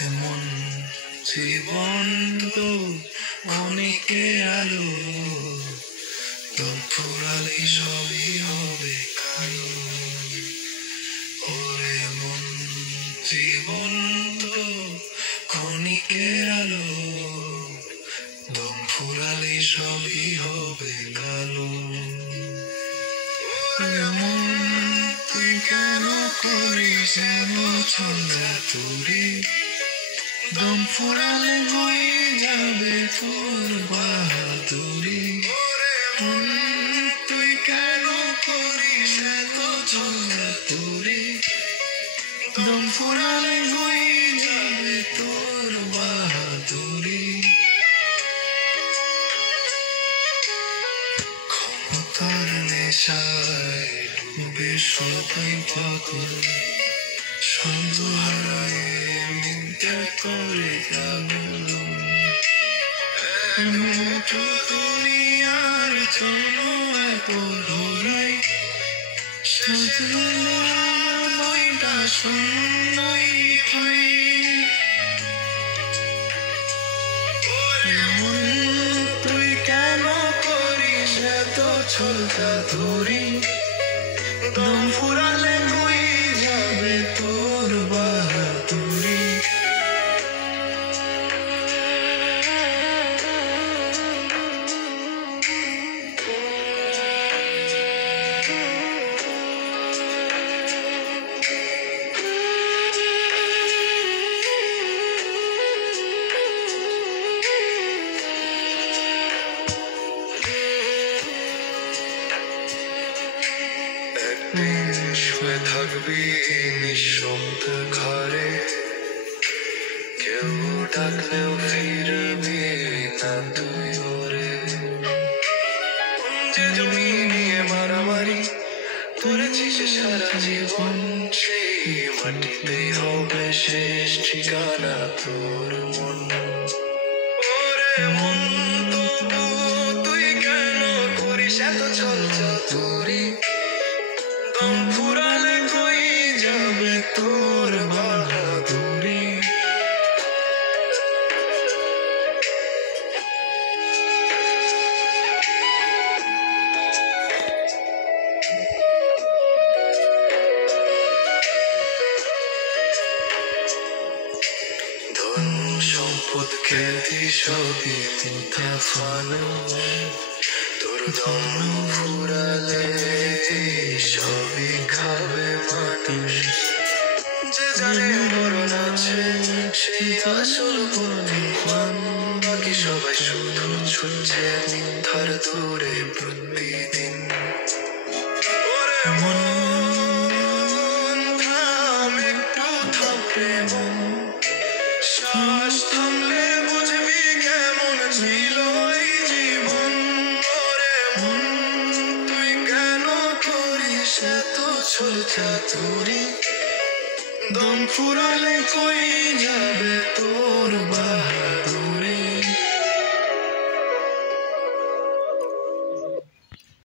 এমন জীবন তো অনেকে আলো দম ফুরালে সবই হবে কালো ওরে মন জীবন তো ক্ষণিকের আলো দম ফুরালে সবই হবে কালো ওরে মন তুই কেন করিস ছন্দা তুরি দম ফুরালে হয়ে যাবে তোর বাহাদুরি মন তুই কেন করিস ছন্দা তুরি দম ফুরালে হয়ে যাবে তোর বাহাদুরি ক্ষমতার নেশায় ডুবে সবাই পাগল শব্দ হারায় মিথ্যা করে যাবল মুঠো দুনিয়ার চলো এক ঘোরাই সাজলে ময়টা শূন্যই ভাই মন তুই কেন করিস এত ছলকা ধরি দম ফুরালে হয়ে যাবে তোর বাহাদুরি শুয়ে থাকবি নিঃশব্দ ঘরে কেউ ডাকলেও ফিরবি না তুই ওরে যে জমি নিয়ে মারামারি করেছিস সারা জীবন সেই মাটিতেই হবে শেষ ঠিকানা তোর মন ওরে মন তুই কেন করিস এত ছল চাতুরি দম ফুরালে কই যাবে তোর বাহাদুরি ধন সম্পদ খ্যাতি সবই মুঠা ফানো তোর দম ফুরালে সবই খাবে মানুষ যে জানে মরণ আছে সেই আসল বুদ্ধিমান বাকি সবাই শুধু ছুটছে মিথ্যার দূরে প্রতিদিন ওরে মন থাম একটু থামবে মন শ্বাস থামলে বুঝবি কেমন ছিল এই জীবন ওরে মন তুই কেন করিস এত ছল চাতুরি দম ফুরালে কই যাবে তোর বাহাদুরি